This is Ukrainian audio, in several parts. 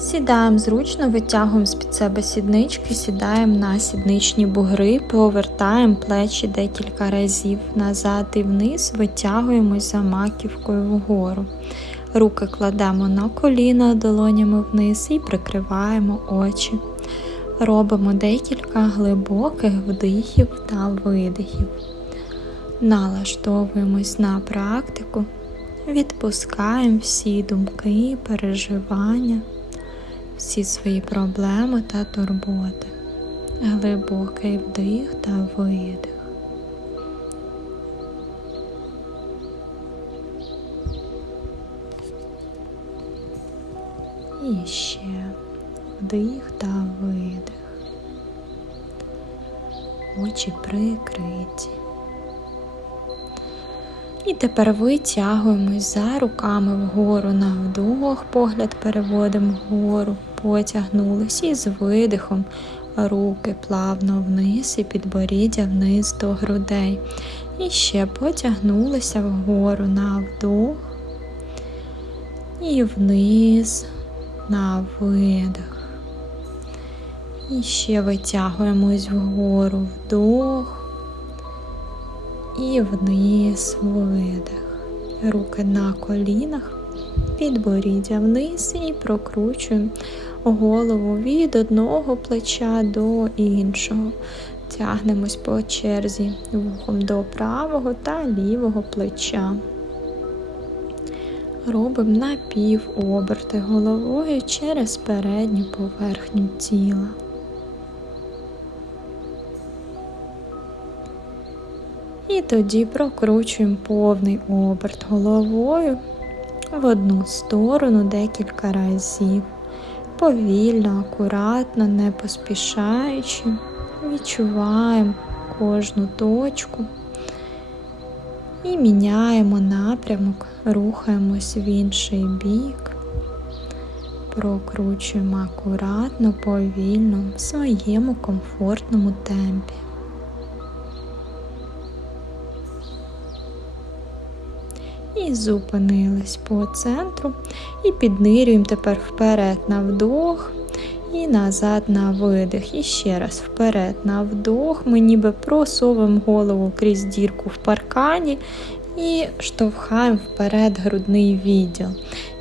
Сідаємо зручно, витягуємо з-під себе сіднички, сідаємо на сідничні бугри, повертаємо плечі декілька разів назад і вниз, витягуємось за маківкою вгору. Руки кладемо на коліна долонями вниз і прикриваємо очі. Робимо декілька глибоких вдихів та видихів. Налаштовуємось на практику, відпускаємо всі думки, переживання, всі свої проблеми та турботи. Глибокий вдих та видих. І ще вдих та видих. Очі прикриті. І тепер витягуємось за руками вгору на вдох, погляд переводимо вгору, потягнулись і з видихом руки плавно вниз і підборіддя вниз до грудей. І ще потягнулися вгору на вдох і вниз на видих. І ще витягуємось вгору вдох і вниз видих. Руки на колінах, підборіддя вниз і прокручуємо голову від одного плеча до іншого. Тягнемось по черзі вухом до правого та лівого плеча. Робимо напів оберти головою через передню поверхню тіла. І тоді прокручуємо повний оберт головою в одну сторону декілька разів. Повільно, акуратно, не поспішаючи, відчуваємо кожну точку і міняємо напрямок, рухаємось в інший бік, прокручуємо акуратно, повільно в своєму комфортному темпі. І зупинились по центру. І піднирюємо тепер вперед на вдох і назад на видих. І ще раз вперед на вдох. Ми ніби просовуємо голову крізь дірку в паркані і штовхаємо вперед грудний відділ.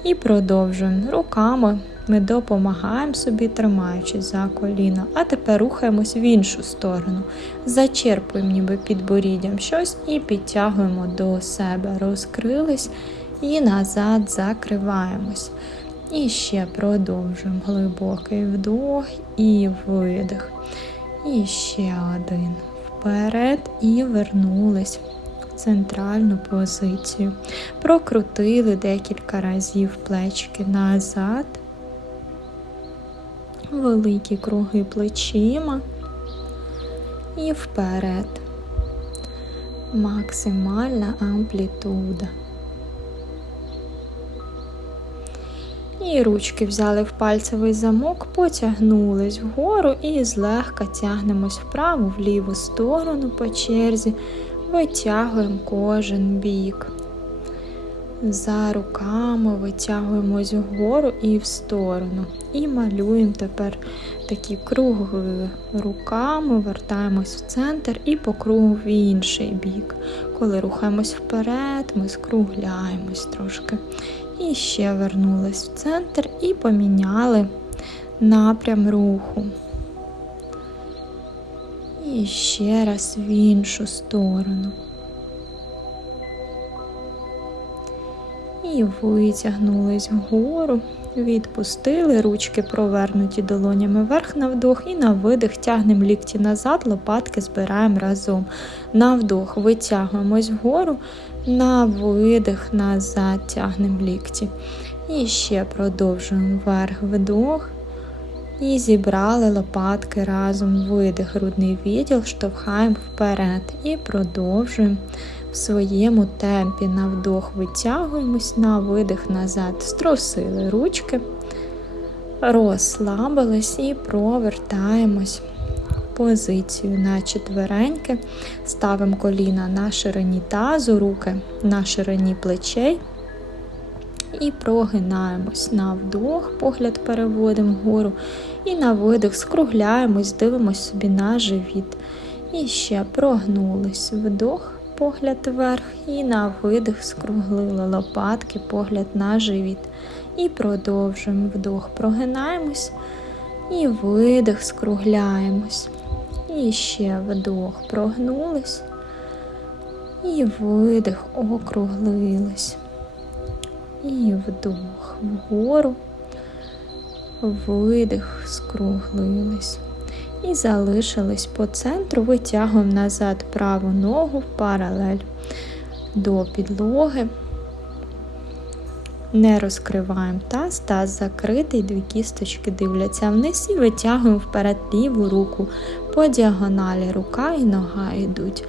І продовжуємо руками. Ми допомагаємо собі, тримаючись за коліна, а тепер рухаємось в іншу сторону. Зачерпуємо ніби підборіддям щось і підтягуємо до себе. Розкрились і назад закриваємось. І ще продовжуємо глибокий вдох і видих. І ще один. Вперед і вернулись центральну позицію. Прокрутили декілька разів плечки назад великі круги плечима і вперед. Максимальна амплітуда. І ручки взяли в пальцевий замок, потягнулись вгору і злегка тягнемось вправо, в ліву сторону по черзі, витягуємо кожен бік за руками витягуємось вгору і в сторону. І малюємо тепер такі круги руками, вертаємось в центр і по кругу в інший бік. Коли рухаємось вперед, ми скругляємось трошки. І ще вернулись в центр і поміняли напрям руху. І ще раз в іншу сторону. І витягнулись вгору, відпустили, ручки провернуті долонями вверх на вдох і на видих тягнемо лікті назад, лопатки збираємо разом. На вдох витягуємось вгору, на видих назад тягнемо лікті. І ще продовжуємо вверх вдох. І зібрали лопатки разом, видих, грудний відділ, штовхаємо вперед і продовжуємо в своєму темпі на вдох витягуємось, на видих назад, струсили ручки, розслабились і провертаємось позицію на четвереньки, ставимо коліна на ширині тазу, руки на ширині плечей. І прогинаємось на вдох, погляд переводимо вгору. І на видих скругляємось, дивимось собі на живіт. І ще прогнулись вдох, погляд вверх. І на видих скруглили лопатки, погляд на живіт. І продовжуємо вдох, прогинаємось. І видих, скругляємось. І ще вдох, прогнулись. І видих, округлились. І вдох вгору, видих, скруглились. І залишились по центру, витягуємо назад праву ногу паралель до підлоги. Не розкриваємо таз, таз закритий, дві кісточки дивляться вниз і витягуємо вперед ліву руку. По діагоналі рука і нога йдуть.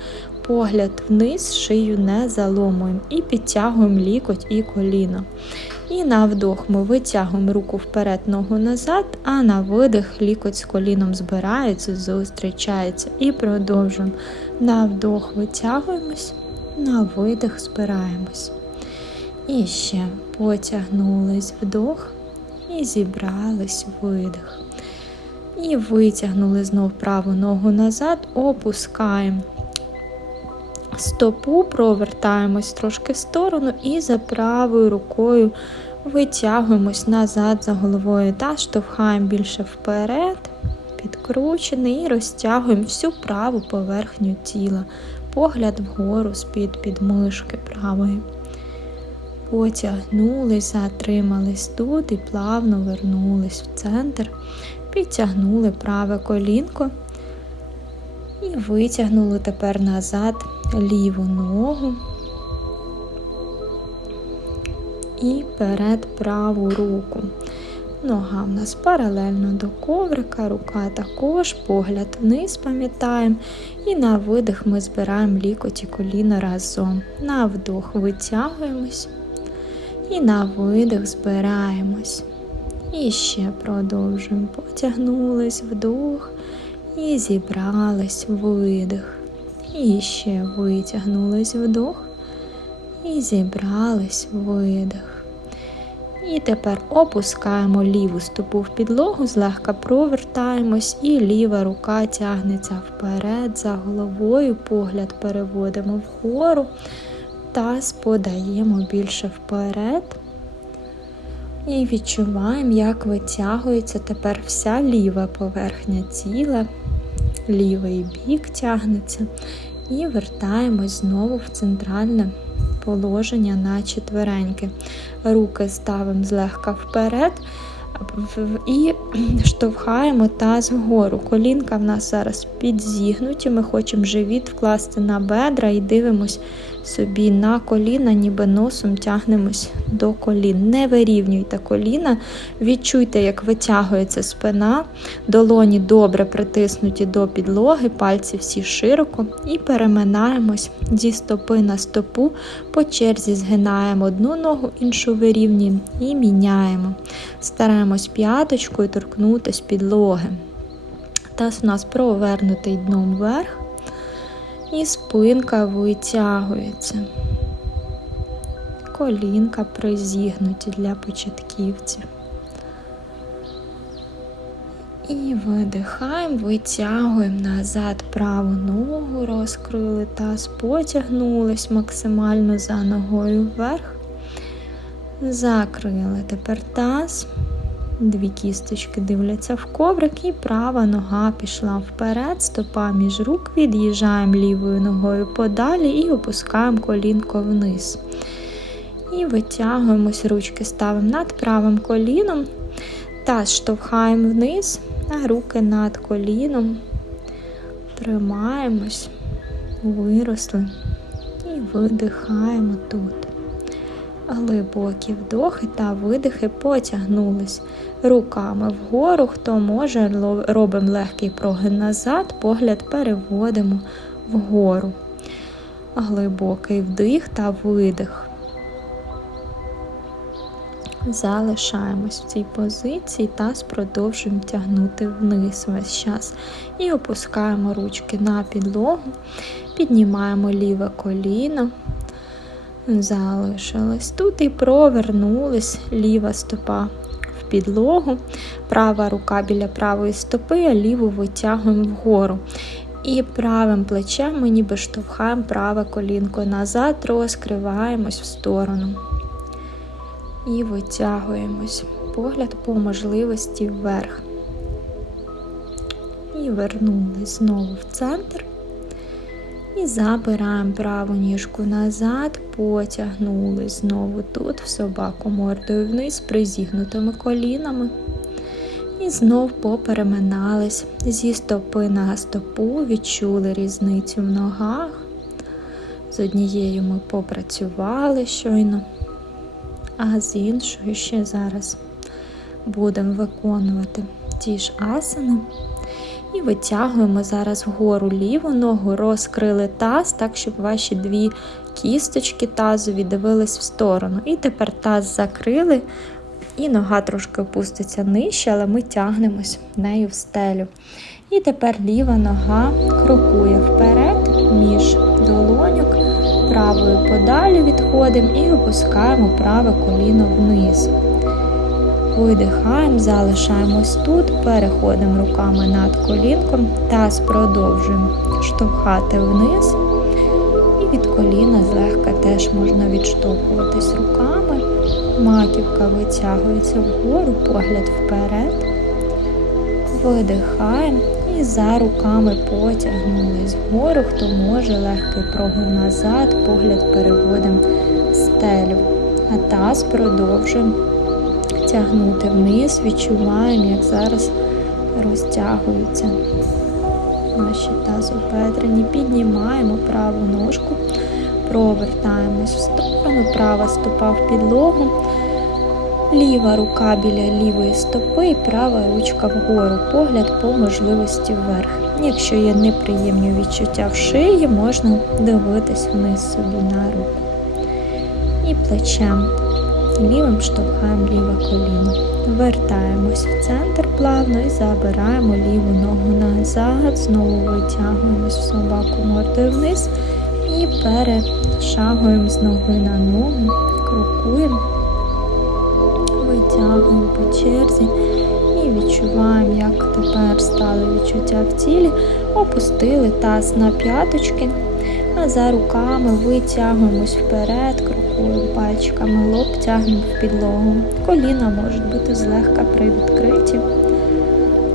Погляд вниз, шию не заломуємо і підтягуємо лікоть і коліно. І на вдох ми витягуємо руку вперед, ногу назад, а на видих лікоть з коліном збирається, зустрічається. І продовжуємо. На вдох витягуємось, на видих збираємось. І ще потягнулись вдох і зібрались видих. І витягнули знов праву ногу назад, опускаємо стопу, провертаємось трошки в сторону і за правою рукою витягуємось назад за головою та штовхаємо більше вперед, підкручений і розтягуємо всю праву поверхню тіла, погляд вгору з-під підмишки правої. Потягнулись, затримались тут і плавно вернулись в центр, підтягнули праве колінко і витягнули тепер назад ліву ногу і перед праву руку. Нога в нас паралельно до коврика, рука також, погляд вниз, пам'ятаємо. І на видих ми збираємо лікоті коліна разом. На вдох витягуємось. І на видих збираємось. І ще продовжуємо. Потягнулись вдох і зібрались видих. І ще витягнулись вдох. І зібрались видих. І тепер опускаємо ліву стопу в підлогу, злегка провертаємось, і ліва рука тягнеться вперед, за головою, погляд переводимо вгору, таз подаємо більше вперед. І відчуваємо, як витягується тепер вся ліва поверхня тіла, лівий бік тягнеться. І вертаємось знову в центральне положення на четвереньки. Руки ставимо злегка вперед і штовхаємо таз вгору. Колінка в нас зараз підзігнуті. Ми хочемо живіт вкласти на бедра і дивимось собі на коліна, ніби носом тягнемось до колін. Не вирівнюйте коліна, відчуйте, як витягується спина, долоні добре притиснуті до підлоги, пальці всі широко і переминаємось зі стопи на стопу, по черзі згинаємо одну ногу, іншу вирівнюємо і міняємо. Стараємось п'яточкою торкнутися підлоги. Таз у нас провернутий дном вверх і спинка витягується. Колінка призігнуті для початківців. І видихаємо, витягуємо назад праву ногу, розкрили таз, потягнулись максимально за ногою вверх. Закрили тепер таз. Дві кісточки дивляться в коврик, і права нога пішла вперед, стопа між рук, від'їжджаємо лівою ногою подалі і опускаємо колінко вниз. І витягуємось, ручки ставимо над правим коліном, таз штовхаємо вниз, а руки над коліном. Тримаємось, виросли і видихаємо тут. Глибокі вдохи та видихи потягнулись руками вгору. Хто може, робимо легкий прогин назад, погляд переводимо вгору. Глибокий вдих та видих. Залишаємось в цій позиції та продовжуємо тягнути вниз весь час. І опускаємо ручки на підлогу, піднімаємо ліве коліно Залишились тут і провернулись ліва стопа в підлогу, права рука біля правої стопи, а ліву витягуємо вгору. І правим плечем ми ніби штовхаємо праве колінко назад, розкриваємось в сторону. І витягуємось. Погляд по можливості вверх. І вернулись знову в центр. І забираємо праву ніжку назад, потягнулись знову тут, в собаку мордою вниз, призігнутими колінами. І знов попереминались зі стопи на стопу, відчули різницю в ногах. З однією ми попрацювали щойно, а з іншою ще зараз будемо виконувати ті ж асани. І витягуємо зараз вгору ліву ногу, розкрили таз, так, щоб ваші дві кісточки тазові дивились в сторону. І тепер таз закрили, і нога трошки опуститься нижче, але ми тягнемось нею в стелю. І тепер ліва нога крокує вперед, між долоньок, правою подалі відходимо і опускаємо праве коліно вниз. Видихаємо, залишаємось тут, переходимо руками над колінком, таз продовжуємо штовхати вниз. І від коліна злегка теж можна відштовхуватись руками. Маківка витягується вгору, погляд вперед. Видихаємо і за руками потягнулись вгору, хто може легкий прогин назад, погляд переводимо стелю. А таз продовжуємо тягнути вниз, відчуваємо, як зараз розтягуються наші тазобедрені. Піднімаємо праву ножку, провертаємось в сторону, права стопа в підлогу, ліва рука біля лівої стопи і права ручка вгору. Погляд по можливості вверх. Якщо є неприємні відчуття в шиї, можна дивитись вниз собі на руку. І плечем лівим штовхаємо ліве коліно. Вертаємось в центр плавно і забираємо ліву ногу назад, знову витягуємось в собаку мордою вниз і перешагуємо з ноги на ногу, крокуємо, витягуємо по черзі. І відчуваємо, як тепер стали відчуття в тілі, опустили таз на п'яточки, а за руками витягуємось вперед, крокуємо пальчиками, лоб тягнемо в підлогу. Коліна можуть бути злегка привідкриті.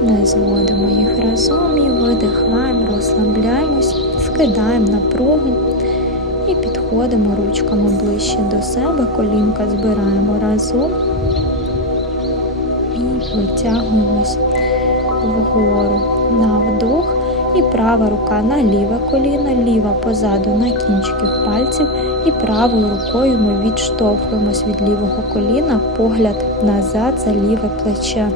Не зводимо їх разом і видихаємо, розслабляємось, скидаємо напругу і підходимо ручками ближче до себе, колінка збираємо разом і витягуємось вгору на вдох. І права рука на ліве коліно, ліва позаду на кінчиках пальців, і правою рукою ми відштовхуємось від лівого коліна, погляд назад за ліве плече.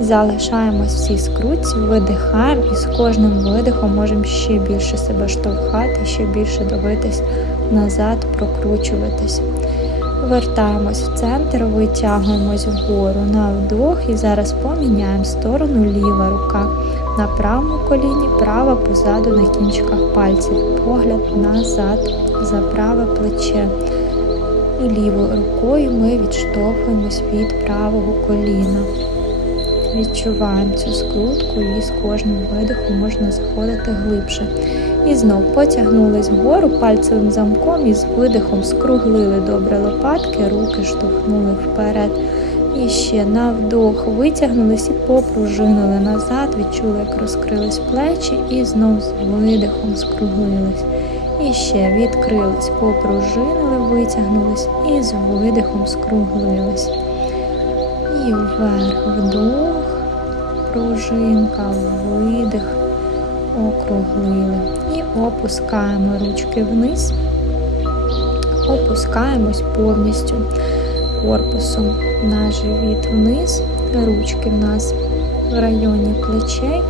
Залишаємось всі скрутці, видихаємо і з кожним видихом можемо ще більше себе штовхати, ще більше дивитись назад, прокручуватись. Вертаємось в центр, витягуємось вгору на вдох і зараз поміняємо сторону ліва рука на правому коліні, права позаду на кінчиках пальців, погляд назад за праве плече. І лівою рукою ми відштовхуємось від правого коліна. Відчуваємо цю скрутку і з кожним видихом можна заходити глибше. І знов потягнулись вгору пальцевим замком і з видихом скруглили добре лопатки, руки штовхнули вперед. І ще на вдох витягнулись і попружинили назад, відчули, як розкрились плечі, і знов з видихом скруглились. І ще відкрились, попружинили, витягнулись і з видихом скруглились. І вверх вдох, пружинка, видих, округлили. Опускаємо ручки вниз, опускаємось повністю корпусом на живіт вниз, ручки в нас в районі плечей.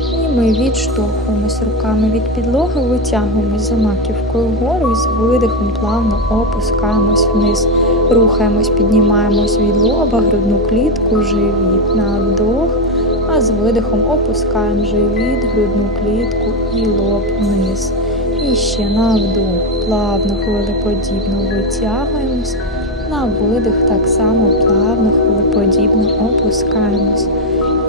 І ми відштовхуємось руками від підлоги, витягуємось за маківкою вгору і з видихом плавно опускаємось вниз. Рухаємось, піднімаємось від лоба, грудну клітку, живіт на вдох, а з видихом опускаємо живіт, грудну клітку і лоб вниз. І ще на вдох. Плавно хвилеподібно витягуємось. На видих так само плавно хвилеподібно опускаємось.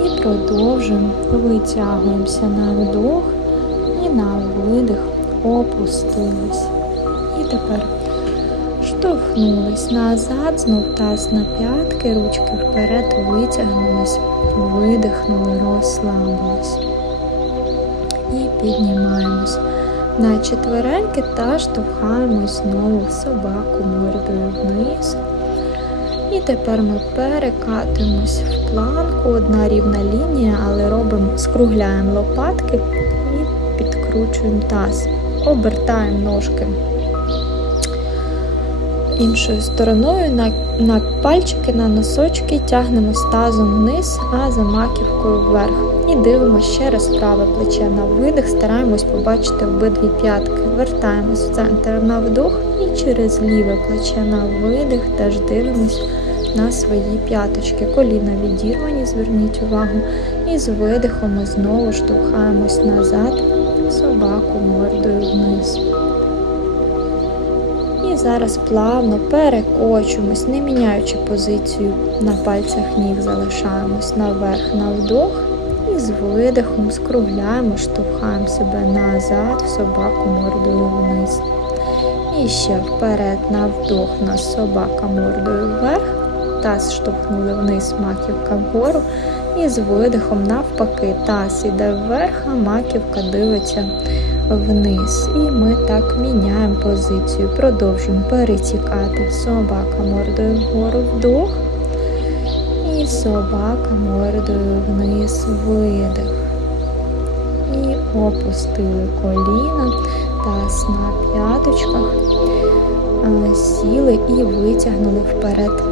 І продовжуємо. Витягуємося на вдох і на видих опустились. І тепер штовхнулись назад, знов таз на п'ятки, ручки вперед, витягнулись, видихнули, розслабились. І піднімаємось. На четвереньки та штовхаємось знову собаку мордою вниз. І тепер ми перекатуємось в планку, одна рівна лінія, але робимо, скругляємо лопатки і підкручуємо таз, обертаємо ножки іншою стороною на на пальчики, на носочки, тягнемо тазом вниз, а за маківкою вверх. І дивимося ще раз праве плече на видих, стараємось побачити обидві п'ятки. Вертаємось в центр на вдох і через ліве плече на видих теж дивимось на свої п'яточки. Коліна відірвані, зверніть увагу. І з видихом ми знову штовхаємось назад, собаку мордою вниз. Зараз плавно перекочуємось, не міняючи позицію на пальцях ніг, залишаємось наверх на вдох. І з видихом скругляємо, штовхаємо себе назад, в собаку мордою вниз. І ще вперед на вдох, на собака мордою вверх. Таз штовхнули вниз, маківка вгору. І з видихом навпаки, таз іде вверх, а маківка дивиться вниз. І ми так міняємо позицію. Продовжуємо перетікати. Собака мордою вгору вдох. І собака мордою вниз видих. І опустили коліна, таз на п'яточках, сіли і витягнули вперед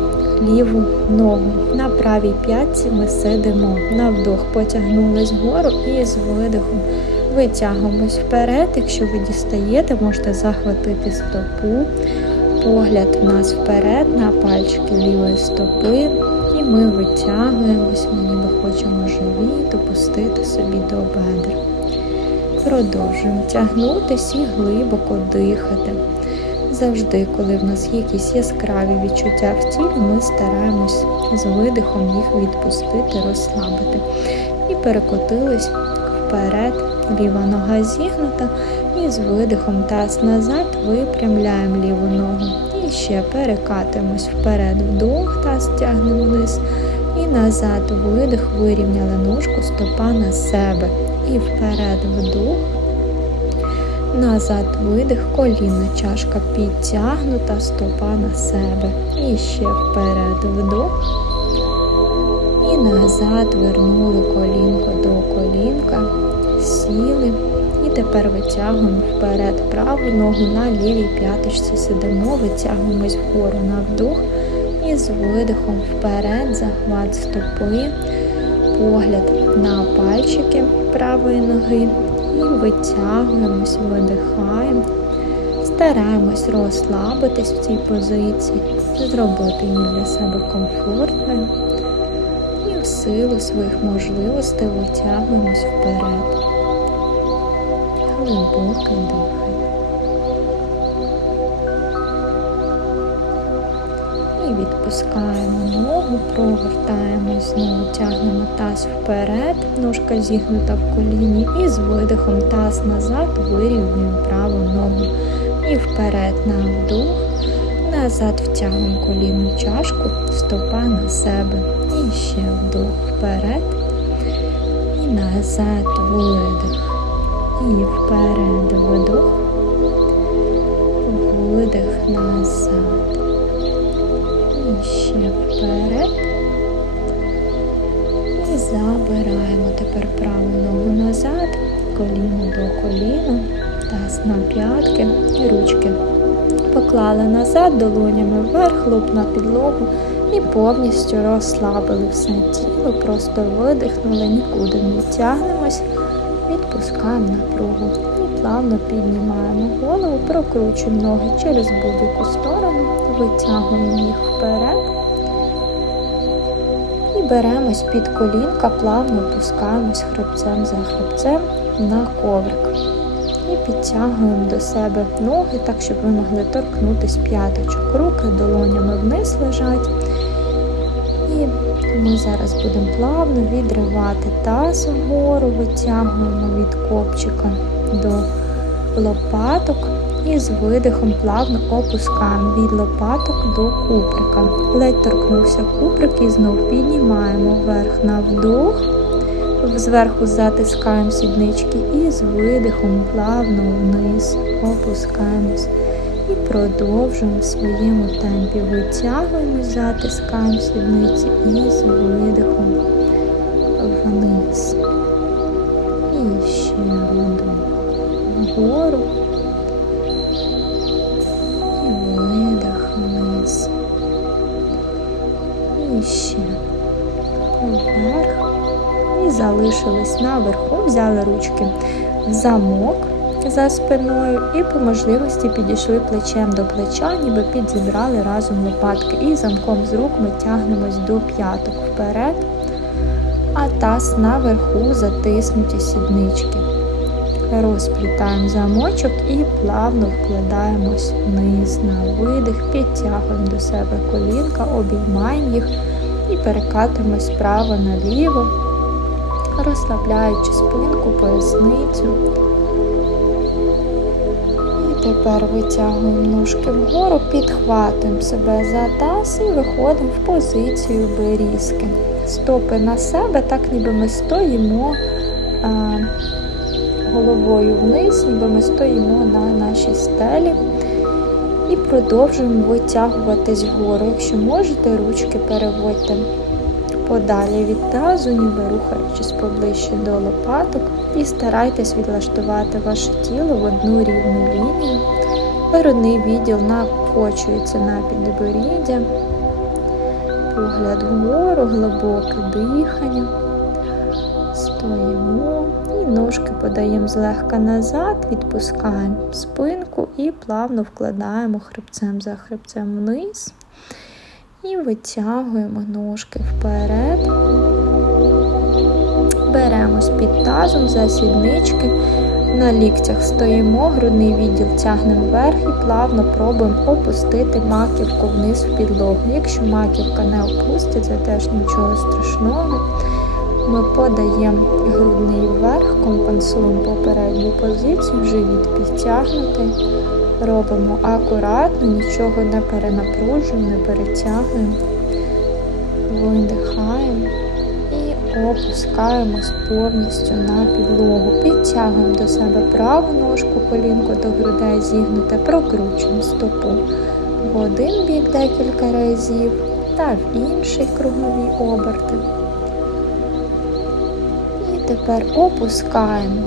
ліву ногу. На правій п'ятці ми сидимо. На вдох потягнулись вгору і з видихом витягуємось вперед. Якщо ви дістаєте, можете захватити стопу. Погляд у нас вперед на пальчики лівої стопи. І ми витягуємось, ми ніби хочемо живіт опустити собі до бедер. Продовжуємо тягнутися і глибоко дихати. Завжди, коли в нас якісь яскраві відчуття в тілі, ми стараємось з видихом їх відпустити, розслабити. І перекотились вперед, ліва нога зігнута, і з видихом таз назад випрямляємо ліву ногу. І ще перекатуємось вперед, вдох, таз тягнемо вниз. І назад видих, вирівняли ножку, стопа на себе. І вперед вдох. Назад видих, колінна чашка підтягнута, стопа на себе. І ще вперед вдох. І назад вернули колінко до колінка, сіли. І тепер витягуємо вперед праву ногу на лівій п'яточці сидимо, витягуємось вгору на вдох. І з видихом вперед, захват стопи, погляд на пальчики правої ноги. І витягуємось, видихаємо. Стараємось розслабитись в цій позиції, зробити її для себе комфортною. І в силу своїх можливостей витягуємось вперед. Глибоке дихання. І відпускаємо ногу, провертаємо, знову тягнемо таз вперед, ножка зігнута в коліні, і з видихом таз назад вирівнюємо праву ногу. І вперед на вдох, назад втягуємо колінну чашку, стопа на себе. І ще вдох вперед. І назад видих. І вперед вдох, видих назад І ще вперед. І забираємо тепер праву ногу назад, коліно до коліна, таз на п'ятки і ручки. Поклали назад, долонями вверх, лоб на підлогу і повністю розслабили все тіло, просто видихнули, нікуди не тягнемось, відпускаємо напругу і плавно піднімаємо голову, прокручуємо ноги через будь-яку сторону, витягуємо їх вперед. І беремось під колінка, плавно опускаємось хребцем за хребцем на коврик. І підтягуємо до себе ноги, так, щоб ви могли торкнутися п'яточок. Руки долонями вниз лежать. Ми зараз будемо плавно відривати таз вгору, витягуємо від копчика до лопаток і з видихом плавно опускаємо від лопаток до куприка. Ледь торкнувся куприк і знов піднімаємо вверх на вдох, зверху затискаємо сіднички і з видихом плавно вниз опускаємось. І продовжуємо в своєму темпі. Витягуємо, затискаємо сідниці і з видихом вниз. І ще вдох вгору. І видих вниз. І ще вверх. І залишились наверху, взяли ручки в замок за спиною і по можливості підійшли плечем до плеча, ніби підзібрали разом лопатки. І замком з рук ми тягнемось до п'яток вперед, а таз наверху затиснуті сіднички. Розплітаємо замочок і плавно вкладаємось вниз на видих, підтягуємо до себе колінка, обіймаємо їх і перекатуємось справа наліво, розслабляючи спинку, поясницю. Тепер витягуємо ножки вгору, підхватуємо себе за таз і виходимо в позицію берізки. Стопи на себе, так ніби ми стоїмо а, головою вниз, ніби ми стоїмо на нашій стелі. І продовжуємо витягуватись вгору. Якщо можете, ручки переводьте подалі від тазу, ніби рухаючись поближче до лопаток. І старайтесь відлаштувати ваше тіло в одну рівну лінію. Грудний відділ накочується на підборіддя, погляд вгору, глибоке дихання. Стоїмо і ножки подаємо злегка назад, відпускаємо спинку і плавно вкладаємо хребцем за хребцем вниз. І витягуємо ножки вперед. Беремось під тазом за сіднички. На ліктях стоїмо, грудний відділ тягнемо вверх і плавно пробуємо опустити маківку вниз в підлогу. Якщо маківка не опуститься, теж нічого страшного. Ми подаємо грудний вверх, компенсуємо попередню позицію, живіт підтягнутий. Робимо акуратно, нічого не перенапружуємо, не перетягуємо, видихаємо опускаємось повністю на підлогу. Підтягуємо до себе праву ножку, колінко до грудей зігнуте, прокручуємо стопу в один бік декілька разів та в інший кругові оберти. І тепер опускаємо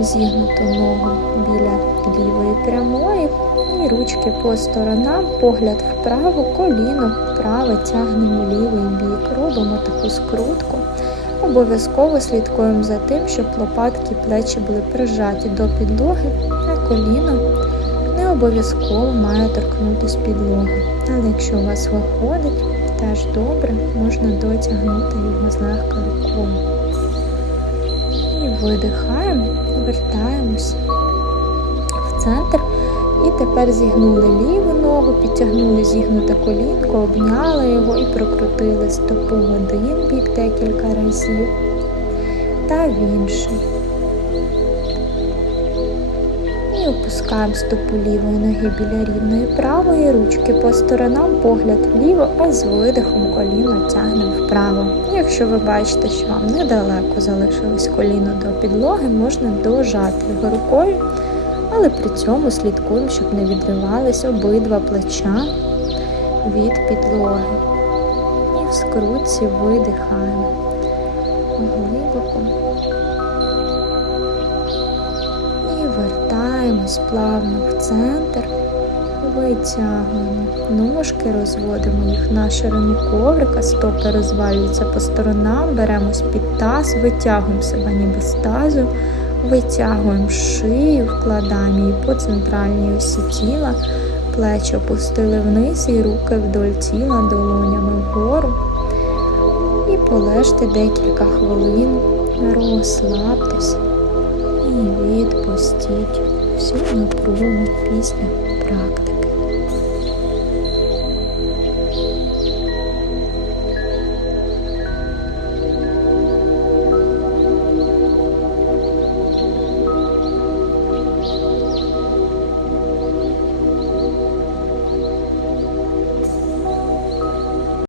зігнуту ногу біля лівої прямої і ручки по сторонам, погляд вправо, коліно вправо тягнемо лівий бік. Робимо таку скрутку. Обов'язково слідкуємо за тим, щоб лопатки плечі були прижаті до підлоги, а коліно не обов'язково має торкнутися підлоги. Але якщо у вас виходить, теж добре, можна дотягнути його злегка рукою. І видихаємо, вертаємось в центр. Тепер зігнули ліву ногу, підтягнули зігнуте колінко, обняли його і прокрутили стопу в один бік декілька разів та в інший. І опускаємо стопу лівої ноги біля рівної правої ручки по сторонам, погляд вліво, а з видихом коліно тягнемо вправо. Якщо ви бачите, що вам недалеко залишилось коліно до підлоги, можна дожати його рукою але при цьому слідкуємо, щоб не відривались обидва плеча від підлоги. І в скрутці видихаємо глибоко. І вертаємось плавно в центр, витягуємо ножки, розводимо їх на ширину коврика, стопи розвалюються по сторонам, беремось під таз, витягуємо себе ніби з тазу. Витягуємо шию, вкладаємо її по центральній осі тіла, плечі опустили вниз і руки вдоль тіла, долонями вгору. І полежте декілька хвилин, розслабтесь і відпустіть всю напругу після практики.